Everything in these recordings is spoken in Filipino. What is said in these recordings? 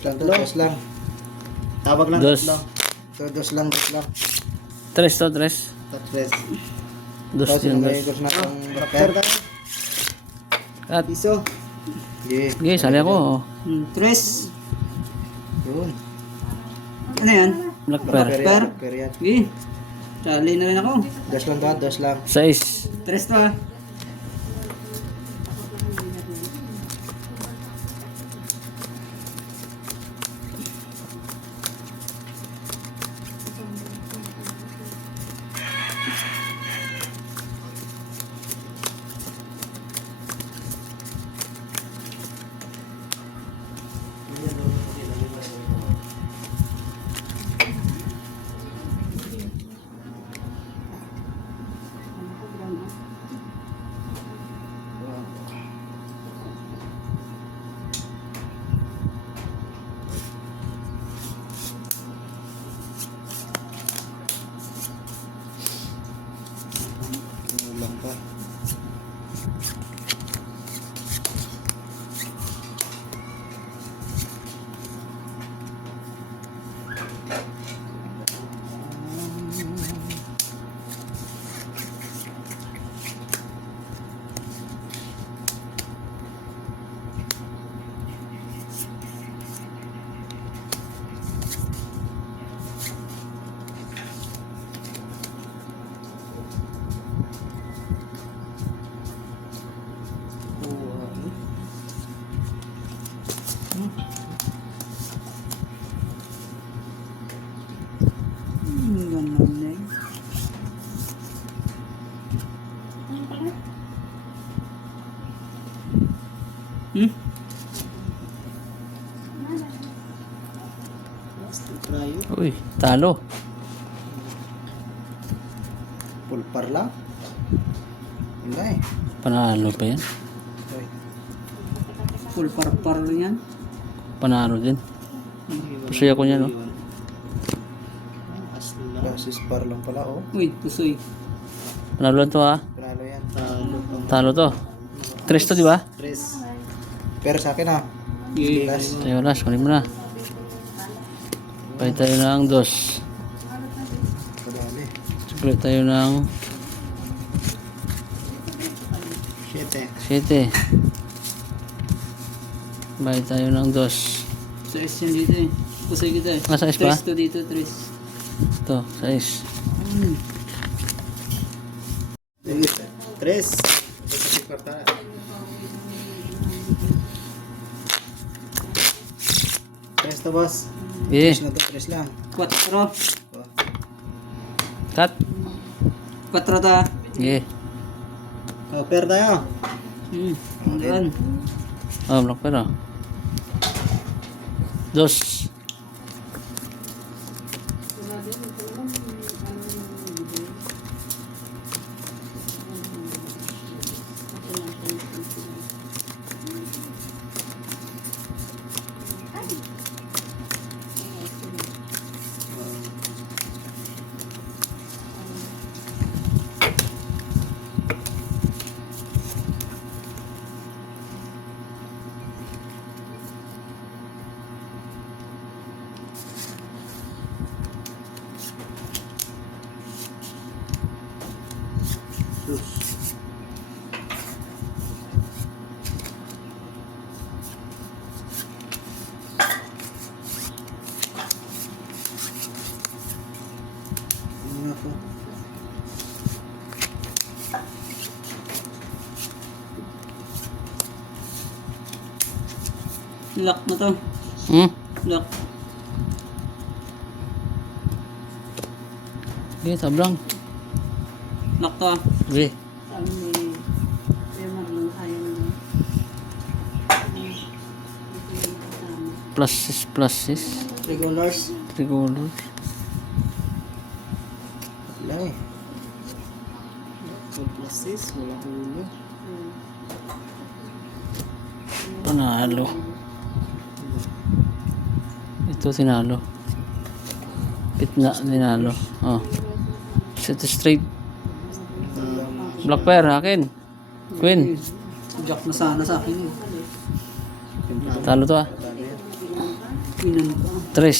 Dos lang. Tawag lang. Dos. Dos lang. Tres to, tres. Tres. Dos yun, dos. Dos na ang bakter. At, Piso. okay, sali ako. Tres. Yun. Ano yan? Black pair. Per. Per yan. Sige. Sali na rin ako. Dos lang to, dos lang. 6. Tres to ah. Lang pa. Ganun na yun. Uy, talo. Pulpar lang. Wala eh. Panalo pa yan. Ay. Full par yan. Panalo din. Pasuya ko niya, no? Basis par lang pala oh. Uy, tusoy. Panalo to, ha? Panalo yan. Talo to. 3 to, di ba? Tres. Per sa akin ah. Sige. Tayo last, kunin mo na. Pahit tayo ng 2. Padali. Sukulit tayo ng Siete. 7. Pahit tayo ng 2. Sa S yan dito eh. Tusoy kita eh. Ah, sa S ba? Tres to dito, tres. Ito, 6. Tres. Tres to boss. Eh, Tres na to, tres lang. Quattro. cut. Quattro to ah. Eh. Oh, per tayo. Hanggang. Oh, block pero. 2. Ano po? Lock na to. Lock. Okay, tabrang. Lock to ah. Okay. Plus 6. Regulars. Tricolor. Wala eh. Plus 6, wala ulo. Panalo. Ito sinalo. Pitna dinalo. Oh. Set straight. Black pair akin. Queen. Jack na sana sa akin eh. Talo to, ah. Inan pa. 3.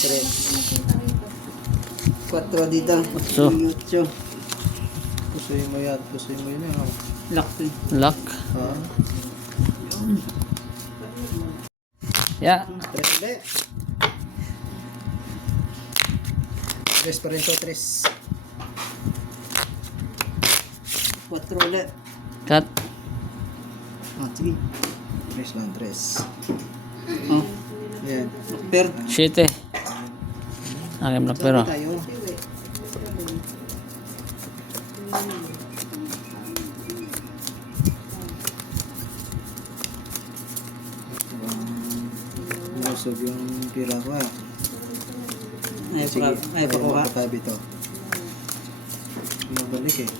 4 dito. 8. 8. Pusuin mo yan. Pusuin mo yun. Oh. Lock to. Lock. Ha? Yeah. 3 ulit. 3 pa rin to. 3. 4 ulit. Cut. Ah, sige. 3 lang. 3. Oh. Yan. Per. 7. Akim lang pero. Tayo. Nasog yung pira ko ah. Ay pa ko ha. Matabi to. Mabalik eh.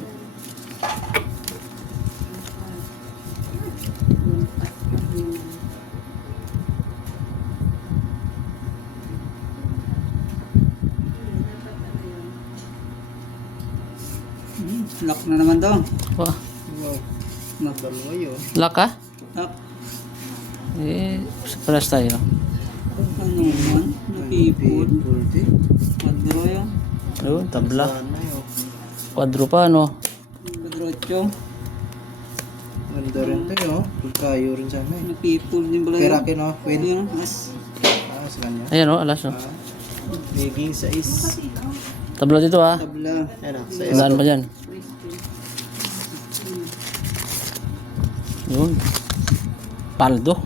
Lock na naman to. Wah. Wow. Lock. Dalawa yun. Lock ka? Lock. Paras tayo. Ano man? Nakipod. 40. 4 yun. Ayun, tabla. Sana yun. Quadro pa, no? 4. Ganda rin to yun. Pagkayo rin sana eh. Nakipod din pala Pera yun. kin oh. Win. Ayun. As. Ah, sila niya. Ayan, oh, alas, oh. Magiging 6. Tabla dito, ha? Tabla. Ayan ah. 6. Saan pa dyan? Yun. Paldo.